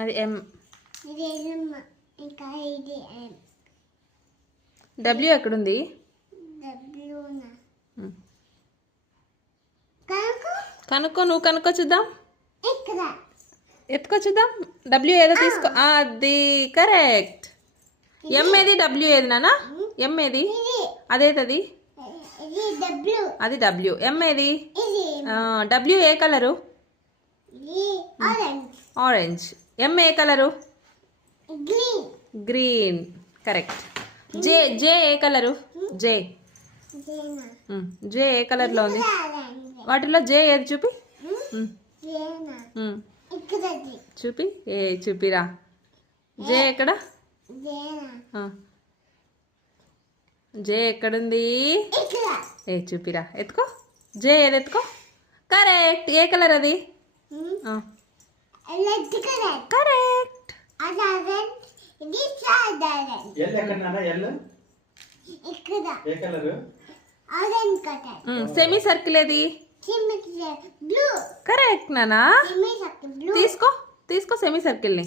అది ఎం. ఇది ఎం. ఇంకా ఇది ఎం. డబ్ల్యూ ఎక్కడుంది? డబ్ల్యూనా? కనుక్కో, నువ్వు కనుక్కో చూద్దాం. ఇక్కడ ఎత్తుకో చూద్దాం. డబ్ల్యూ ఏదో తీసుకో. అది కరెక్ట్. ఎం ఏది, డబ్ల్యూ ఏది నాన్న? ఎం ఏది? అదేది? ఇది డబ్ల్యూ. అది డబ్ల్యూ. ఎం ఏది? ఇది డబ్ల్యూ ఏ కలరు? ఇది ఆరెంజ్. ఆరెంజ్. ఎం ఏ కలరు? గ్రీన్. గ్రీన్. కరెక్ట్. జే జే ఏ కలరు? జే. జేనా? జే ఏ కలర్లో ఉంది? ఆరెంజ్. వాటిలో జే ఏది చూపి. జేనా? ఇక్కడది. చూపి. ఏ చూపిరా. జే ఎక్కడ? జేనా? జే ఎక్కడుంది? ఇక్కడ. ఏ చూపిరా. ఎత్తుకో. జే ఏది ఎత్తుకో. కరెక్ట్. ఏ కలర్ అది? Red colour. కరెక్ట్. అది ఆరెంజ్. ఇది ఆరెంజ్. ఎల్ ఎక్కడ నాన్న? ఎల్ ఇక్కడ. ఏ colour? Orange colour. Semi circle ఏది? బ్లూ. కరెక్ట్ నానా. Semi circle blue. తీసుకో, తీసుకో సెమీ సర్కిల్ని.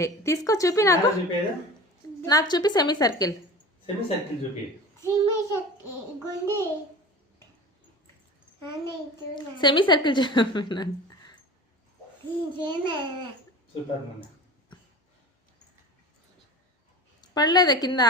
ఏ తీసుకో, చూపి నాకు. చూపేదా? నాకు చూపి సెమీ సర్కిల్. సెమీ సర్కిల్ చూపి. సెమీ సర్కిల్ గుండి. అనే చూనా. సెమీ సర్కిల్ చూపి. జేనా? సూపర్ నాన్న. పడలేదా కింద?